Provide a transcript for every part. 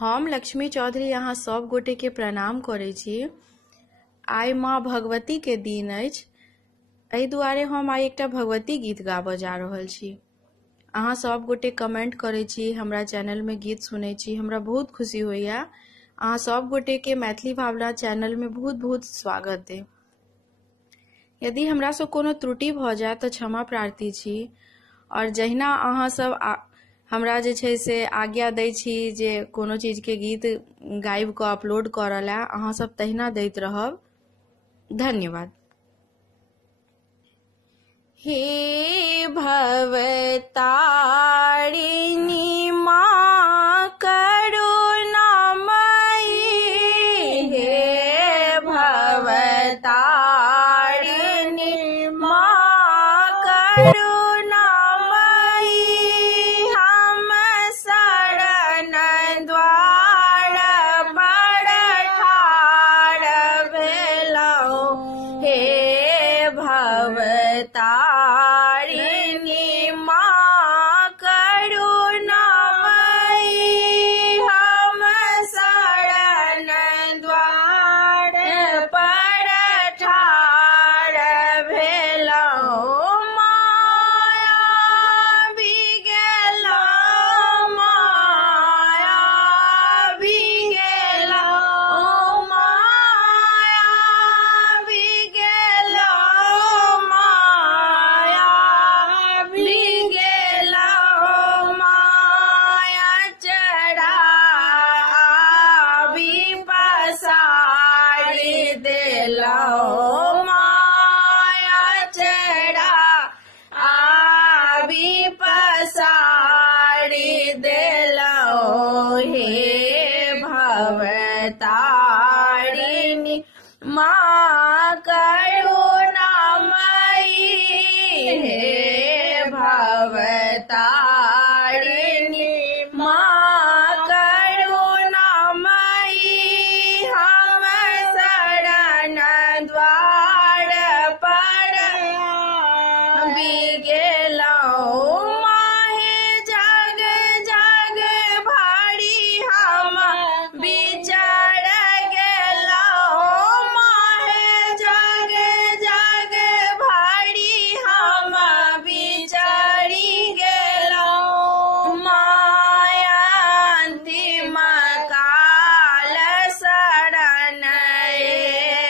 हम लक्ष्मी चौधरी यहाँ सब गोटे के प्रणाम करे छी। आइ माँ भगवती के दिन अछि, एहि दुआरे हम आइ एकटा भगवती गीत गाबऽ जा रहल छी। अहाँ सब गोटे कमेंट करे छी, हमरा चैनल में गीत सुने छी, हमरा बहुत खुशी होइया। अहाँ सब गोटे के मैथिली भावना चैनल में बहुत बहुत स्वागत है। यदि हमरा से कोनो त्रुटि भ जाय तो क्षमा प्रार्थी छी। और जहिना अहाँ सब हमरा जे छै से आज्ञा दै छी जे कोनो चीज के गीत गाइब क अपलोड करऽ ला, अहाँ सब तहिना दैत रहब। धन्यवाद। हे भवतारिणी माँ करुणामयी, हे भवतारिणी माँ करुणामयी, हम शरण द्वार पर ठाढ़ भेलहुँ। हे भवतारिणी माँ करुणामयी, हम शरण द्वार पर ठाढ़ भेलहुँ। माया बिगेलहुँ, माया बिगेलहुँ, माया बिगेलहुँ, माया बिगेलहुँ, माया चढ़ाबी पसारि देलहुँ, माया चढ़ाबी पसारि देलहुँ। हे भवतारिणी माँ करुणामयी, हे भवतारिणी माँ करुणामयी, हम शरण द्वार पर बिगेलहुँ। माहे जग जग भारी हम बिचर गेलहुँ, माहे जग जग भारी हम बिचरी गेलहुँ। माया अंतिम काल शरण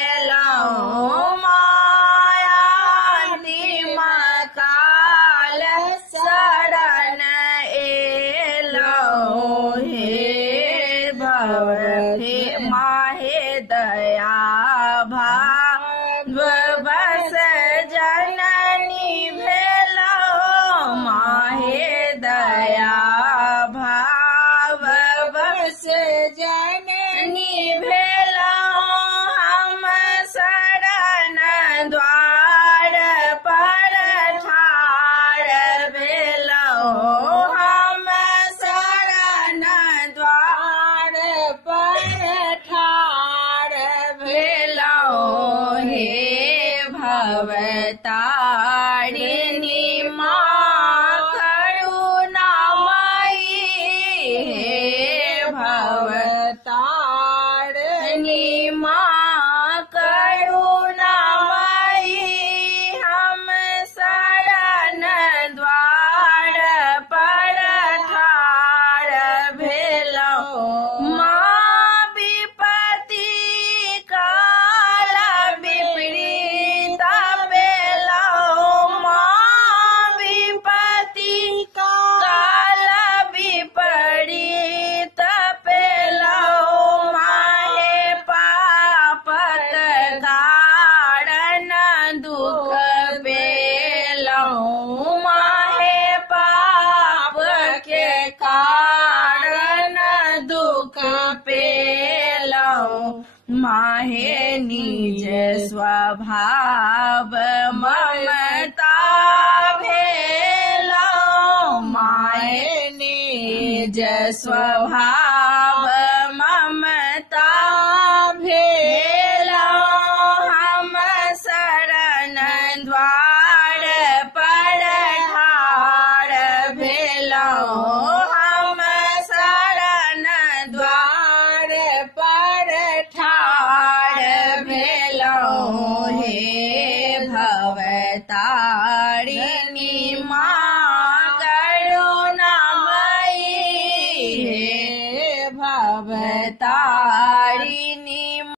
एलहुँ, माया अंतिम काल शरण एलहुँ। हे माहे दया भाव बस जननी भेलहुँ, माहे दया भाव बस जननी भेलहुँ। हम शरण द्वार पर ठाढ़ भेलहुँ, हम शरण द्वार पर ठाढ़ भेलहुँ। हे भवतारिणी माँ करुणामयी, हे भवतारिणी माँ करुणामयी, हम शरण द्वार पर ठाढ़ भेलहुँ। माँ विपत्ति काल विपरीत भेलहुँ, माँ विपत्ति काल विपरीत भेलहुँ। माहे पापक कारण दुख पेलहुँ, माहे पाप के कारण दुख पेलहुँ। माहे निज स्वभाव ममता भेलहुँ, माहे निज स्वभाव ममता भेलहुँ। हम शरण द्वार पर ठाढ़ भेलहुँ, हम शरण द्वार तारिणी माँ करुणामयी हे भवतारिणी